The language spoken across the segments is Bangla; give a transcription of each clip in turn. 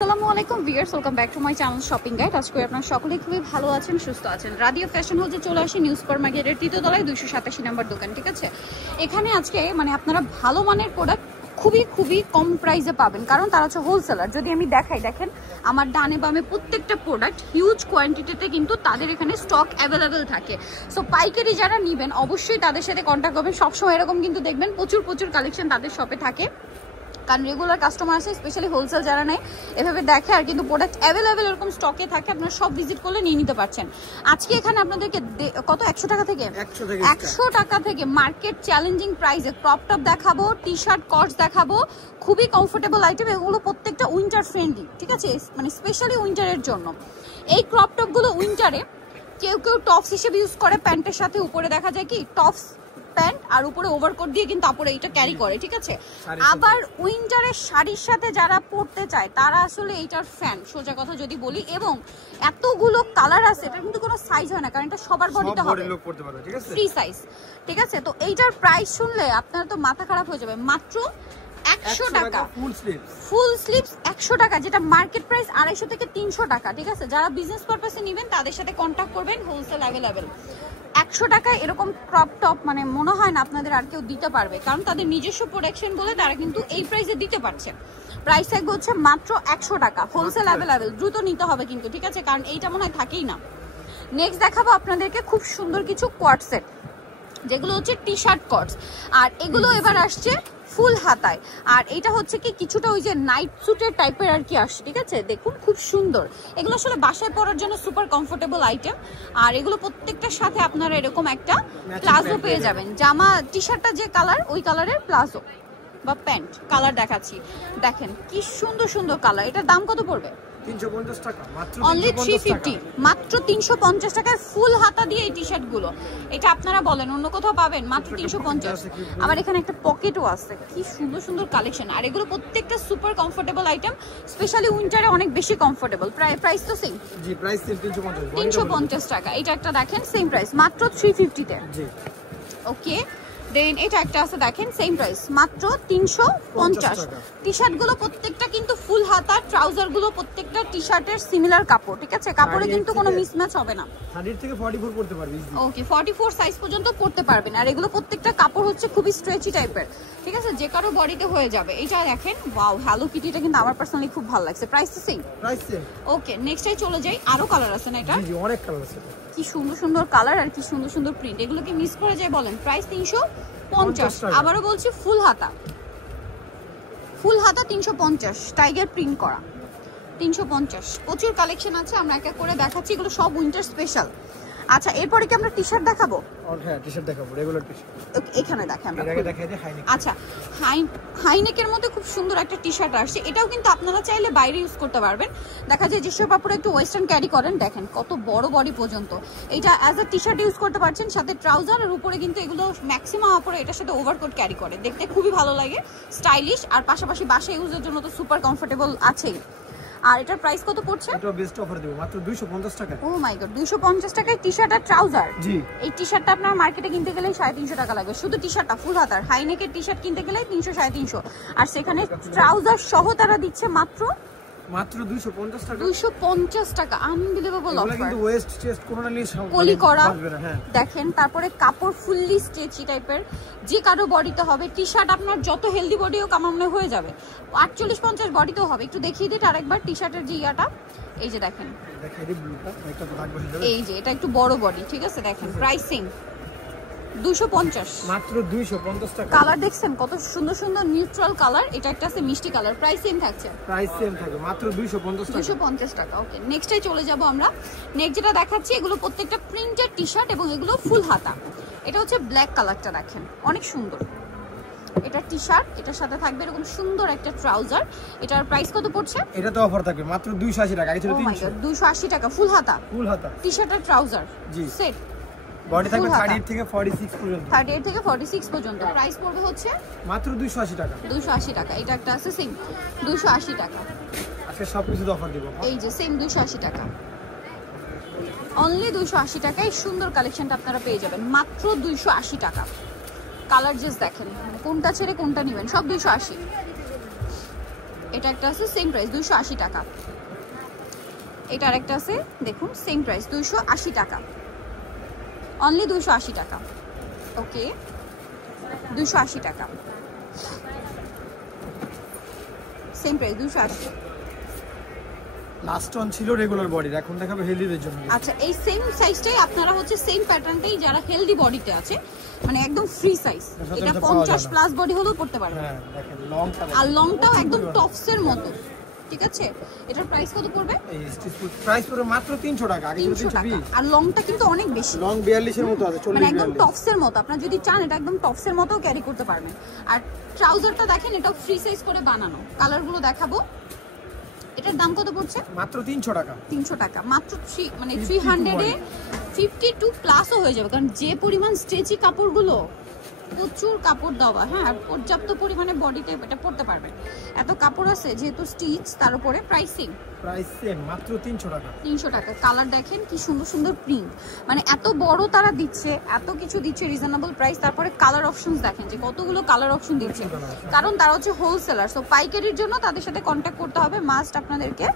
আসসালামু আলাইকুম viewers, welcome back to my channel shopping guide. আজকে আপনারা সকলে খুবই ভালো আছেন, সুস্থ আছেন। রাদিয়া ফ্যাশন হাউসে চলে আসি, নিউ সুপার মার্কেটের তৃতীয় তলায় 287 নম্বর দোকান। ঠিক আছে, এখানে আজকে আপনারা ভালো মানের প্রোডাক্ট খুবই কম প্রাইসে পাবেন, কারণ তারা হচ্ছে হোলসেলার। যদি আমি দেখাই, দেখেন আমার ডানে বামে প্রত্যেকটা প্রোডাক্ট হিউজ কোয়ান্টিটিতে কিন্তু তাদের এখানে স্টক অ্যাভেলেবেল থাকে। সো পাইকারি যারা নেবেন অবশ্যই তাদের সাথে কন্ট্যাক্ট করবেন। সবসময় এরকম কিন্তু দেখবেন প্রচুর কালেকশন তাদের শপে থাকে, কারণ রেগুলার কাস্টমার আছে, স্পেশালি হোলসেল যারা নেয় এভাবে দেখে আর কিন্তু প্রোডাক্ট অ্যাভেলেবেল এরকম স্টকে থাকে। আপনারা সব ভিজিট করলে নিয়ে নিতে পারছেন। আজকে এখানে আপনাদেরকে কত 100 টাকা থেকে 100 টাকা থেকে মার্কেট চ্যালেঞ্জিং প্রাইসে ক্রপ টপ দেখাবো, টি শার্ট কটস দেখাবো, খুবই কমফোর্টেবল আইটেম। এগুলো প্রত্যেকটা উইন্টার ফ্রেন্ডলি, ঠিক আছে, স্পেশালি উইন্টারের জন্য। এই ক্রপ টপগুলো উইন্টারে কেউ টপস হিসেবে ইউজ করে, প্যান্টের সাথে উপরে দেখা যায় কি টপস প্যান্ট আর উপরে ওভারকোট দিয়ে কিন্তু আপুরা এটা ক্যারি করে, ঠিক আছে। আবার উইন্টারের শাড়ির সাথে যারা পরতে চায় তারা আসলে এইটার ফ্যান, সোজা কথা যদি বলি। এবং এতগুলো কালার আছে, এটা কিন্তু কোনো সাইজ হয় না, কারণ এটা সবার বডিতে হবে, ফ্রি সাইজ, ঠিক আছে। তো এইটার প্রাইস শুনলে আপনার তো মাথা খারাপ হয়ে যাবে। মাত্র 100 টাকা ফুল স্লিভস, 100 টাকা, যেটা মার্কেট প্রাইস 250 থেকে 300 টাকা, ঠিক আছে। যারা বিজনেস পারপাসে নেবেন তাদের সাথে কন্ট্যাক্ট করবেন, হোলসেল অ্যাভেলেবেল। 100 টাকায় এরকম ক্রপ টপ মনে হয় না আপনাদের আর কেউ দিতে পারবে, কারণ তাদের নিজস্ব প্রোডাকশন বলে তারা কিন্তু এই প্রাইসে দিতে পারছে। প্রাইস থাকবে হচ্ছে মাত্র 100 টাকা, হোলসেল অ্যাভেলেবেল। দ্রুত নিতে হবে কিন্তু, ঠিক আছে, কারণ এইটা মনে হয় থাকেই না। নেক্সট দেখাবো আপনাদেরকে খুব সুন্দর কিছু কোয়ার্ট সেট, যেগুলো হচ্ছে টি শার্ট কটস, আর এগুলো এবার আসছে ফুল হাতায়। আর এটা হচ্ছে কি কিছুটা ওই যে নাইট স্যুটের টাইপের আর কি আসছে, ঠিক আছে। দেখুন খুব সুন্দর, এগুলো আসলে বাসায় পরার জন্য সুপার কমফোর্টেবল আইটেম। আর এগুলো প্রত্যেকটার সাথে আপনারা এরকম একটা প্লাজো পেয়ে যাবেন। জামা টি শার্টটা যে কালার, ওই কালারের প্লাজো বা প্যান্ট কালার দেখাচ্ছি। দেখেন কি সুন্দর কালার। এটার দাম কত পড়বে? 350 টাকা, অনলি 350, মাত্র 350 টাকায় ফুল হাতা দিয়ে এই টি শার্ট গুলো। এটা আপনারা বলেন অন্য কোথাও পাবেন? মাত্র 350। আবার এখানে একটা পকেটও আছে, কি সুন্দর কালেকশন। আর এগুলো প্রত্যেকটা সুপার কমফোর্টেবল আইটেম, স্পেশালি উইন্টারে অনেক বেশি কমফোর্টেবল। প্রাইস তো সেম, জি প্রাইস 350 টাকা। এটা একটা দেখেন সেম প্রাইস, মাত্র 350 তে। জি ওকে, দেন এটা একটা আছে দেখেন সেম প্রাইস, মাত্র 350। টি শার্ট গুলো প্রত্যেকটা কিন্তু ফুল হাতা, ট্রাউজার গুলো প্রত্যেকটা টি শার্টের সিমিলার কাপড়, ঠিক আছে। কাপড়ে কিন্তু কোনো মিসম্যাচ হবে না। 30 থেকে 44 পড়তে পারবে, ওকে 44 সাইজ পর্যন্ত পড়তে পারবেন। আর এগুলো প্রত্যেকটা কাপড় হচ্ছে খুবই স্ট্রেচি টাইপের, ঠিক আছে, যে কারো বডিতে হয়ে যাবে। এটা দেখেন, ওয়াও, হ্যালো কিটিটা কিন্তু আমার পার্সোনালি খুব ভালো লাগছে। প্রাইস তো সেম, ওকে। নেক্সটে চলে যাই, আরো কালার আছে না? এটা জি অনেক কালার আছে, কি সুন্দর কালার আর কি সুন্দর প্রিন্ট। এগুলো কি মিস করে যায় বলেন? প্রাইস 350। আবারও বলছি ফুল হাতা 350, টাইগার প্রিন্ট করা 350। প্রচুর কালেকশন আছে, আমরা এক এক করে দেখাচ্ছি। এগুলো সব উইন্টার স্পেশাল। আচ্ছা, এরপরে কি আমরা টি শার্ট দেখাবো? হ্যাঁ টি শার্ট দেখাবো, রেগুলার টি শার্ট। এখানে দেখেন, এর আগে দেখাই দিই হাইনেক। আচ্ছা, হাইনেকের মধ্যে খুব সুন্দর একটা টি শার্ট আসছে। এটাও কিন্তু আপনারা চাইলে বাইরে ইউজ করতে পারবেন। দেখা যায় যেসব কাপড় একটু ওয়েস্টার্ন ক্যারি করেন, দেখেন কত বড় বডি পর্যন্ত। এটা as a T shirt use করতে পারছেন, সাথে ট্রাউজার, আর উপরে কিন্তু এগুলো ম্যাক্সিমাম কাপড়ে এটার সাথে ওভারকোট ক্যারি করে। দেখতে খুবই ভালো লাগে, স্টাইলিশ, আর পাশাপাশি বাসায় ইউজের জন্য তো সুপার কমফোর্টেবল আছেই। আর এটার প্রাইস কত পড়ছে? এটা বেস্ট অফার দেব, মাত্র 250 টাকা। ও মাই গড, 250 টাকায় টি শার্ট আর ট্রাউজার। জি, এই টি শার্টটা আপনার মার্কেটে কিনতে গেলে 350 টাকা লাগবে, শুধু টি শার্টটা ফুল হাতার। হাইনেকের টি শার্ট কিনতে গেলে 300 350, আর সেখানে ট্রাউজার সহ তারা দিচ্ছে মাত্র 250 টাকা। 250 টাকা, আনবিলিভেবল অফার। কিন্তু ওয়েস্ট চেস্ট কোনটা নিয়ে পলি করা, হ্যাঁ দেখেন। তারপরে কাপড় ফুললি স্ট্রেচি টাইপের, যে কারো বডিতে হবে। টি শার্ট আপনার যত হেলদি বডিও কামানো হয়ে যাবে, 48-50 বডিতেও হবে। একটু দেখিয়ে দিই আরেকবার টি শার্টের যে ইয়াটা, এই যে দেখেন, দেখাই দিই ব্লুটা, একটা তো দাগ বসে যাবে। এই যে এটা একটু বড় বডি, ঠিক আছে। দেখেন প্রাইসিং 250, মাত্র 250 টাকা। কালার দেখছেন কত সুন্দর নিউট্রাল কালার। এটা একটা আছে মিষ্টি কালার। প্রাইস সেম থাকছে, প্রাইস সেম থাকবে, মাত্র 250 টাকা। ওকে, নেক্সটে চলে যাব আমরা। নেক্সট যেটা দেখাচ্ছি, এগুলো প্রত্যেকটা প্রিন্টেড টি শার্ট এবং এগুলো ফুল হাতা। এটা হচ্ছে ব্ল্যাক কালারটা, দেখেন অনেক সুন্দর। এটা টি শার্ট, এটার সাথে থাকবে এরকম সুন্দর একটা ট্রাউজার। এটার প্রাইস কত পড়ছে? এটা তো অফার থাকবে, মাত্র 280 টাকা। আগে ছিল 300। 280 টাকা, ফুল হাতা টি শার্ট আর ট্রাউজার, জি সেট। বডি থাকবে 38 থেকে 46 পর্যন্ত, 38 থেকে 46 পর্যন্ত। প্রাইস পড়বে হচ্ছে মাত্র 280 টাকা। 280 টাকা। এটা একটা আছে সেম 280 টাকা। আজকে সবকিছু অফার দিব, এই যে সেম 280 টাকা, অনলি 280 টাকায় সুন্দর কালেকশনটা আপনারা পেয়ে যাবেন, মাত্র 280 টাকা। কালার জাস্ট দেখেন, কোনটা ছেড়ে কোনটা নেবেন, সব 280। এটা একটা আছে সেম প্রাইস 280 টাকা। এটা আরেকটা আছে দেখুন সেম প্রাইস 280 টাকা, অনলি 280 টাকা। ওকে 280 টাকা, সেম প্রাইস 280। লাস্ট ওয়ান ছিল রেগুলার বডি, এখন দেখাবো হেলদিদের জন্য। আচ্ছা এই সেম সাইজটাই আপনারা হচ্ছে সেম প্যাটার্নটাই যারা হেলদি বডিতে আছে, মানে একদম ফ্রি সাইজ, এটা 50 প্লাস বডি হলেও পড়তে পারবে। হ্যাঁ দেখেন লংটা, আর লংটাও একদম টপসের মতো, ঠিক আছে। এটার প্রাইস কত পড়বে? এই স্টিচ ফুড প্রাইস পড়বে মাত্র 300 টাকা, আগে ছিল 300 টাকা। 320। আর লংটা কিন্তু অনেক বেশি, লং 42 এর মতো আছে, 40 মানে একদম 42। টপসের মতো। আপনারা যদি চান এটা একদম টপসের মতো ক্যারি করতে পারবেন। আর ট্রাউজারটা দেখেন, এটাও ফ্রি সাইজ করে বানানো। কালারগুলো দেখাবো। এটার দাম কত পড়ছে? মাত্র 300 টাকা। 300 টাকা মাত্র। 300 এ 52 প্লাসও হয়ে যাবে, কারণ যে পরিমাণ স্ট্রেচি কাপড়গুলো, প্রচুর কাপড় দেওয়া, হ্যাঁ, আর পর্যাপ্ত পরিমাণে বডিতে এটা পড়তে পারবেন। এত কাপড় আছে যেহেতু স্টিচ, তার উপরে প্রাইসিং প্রাইস সেম মাত্র 300 টাকা। 300 টাকা। কালার দেখেন কি সুন্দর সুন্দর প্রিন্ট, মানে এত বড় তারা দিচ্ছে, এত কিছু দিচ্ছে রিজনেবল প্রাইস। তারপরে কালার অপশনস দেখেন যে কতগুলো কালার অপশন দিচ্ছে, কারণ তারা হচ্ছে হোলসেলার। সো পাইকারির জন্য তাদের সাথে কন্ট্যাক্ট করতে হবে, মাস্ট আপনাদেরকে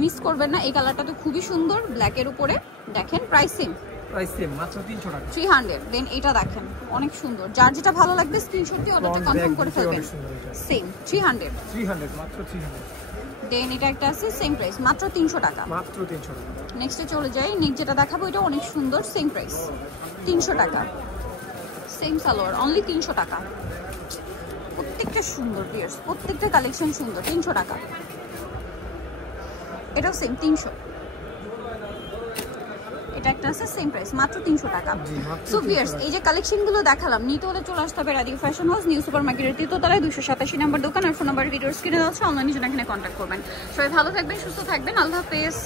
মিস করবেন না। এই কালারটা তো খুবই সুন্দর, ব্ল্যাকের উপরে দেখেন। প্রাইসিং প্রাইস সেম মাত্র 300 টাকা। 300। দেন এটা দেখেন অনেক সুন্দর, যার যেটা ভালো লাগবে স্ক্রিনশট দিয়ে অর্ডারটা কনফার্ম করে ফেলবেন। সেম 300 মাত্র 300। দেন এটা একটা আছে সেম প্রাইস মাত্র 300 টাকা। মাত্র 300 টাকা। নেক্সটে চলে যাই। নেক্সট যেটা দেখাবো এটা অনেক সুন্দর, সেম প্রাইস 300 টাকা। সেম সালোয়ার, অনলি 300 টাকা। প্রত্যেকটা সুন্দর পিয়ার্স, প্রত্যেকটা কালেকশন সুন্দর। 300 টাকা। এটাও সেম 300। এটা একটা আছে সেম প্রাইস মাত্র 300 টাকা। সো ভিউয়ার্স, এই যে কালেকশনগুলো দেখালাম, নিতে হলে চলে আসতে হবে Radhika fashion house, new super মার্কেটের তৃতীয়তলায় 287 নম্বর দোকান। আর ফোন নাম্বার ভিডিওর স্ক্রিনে আছে, অনলাইনে জন্য এখানে কন্ট্যাক্ট করবেন। সবাই ভালো থাকবেন, সুস্থ থাকবেন, আল্লাহ হাফেজ।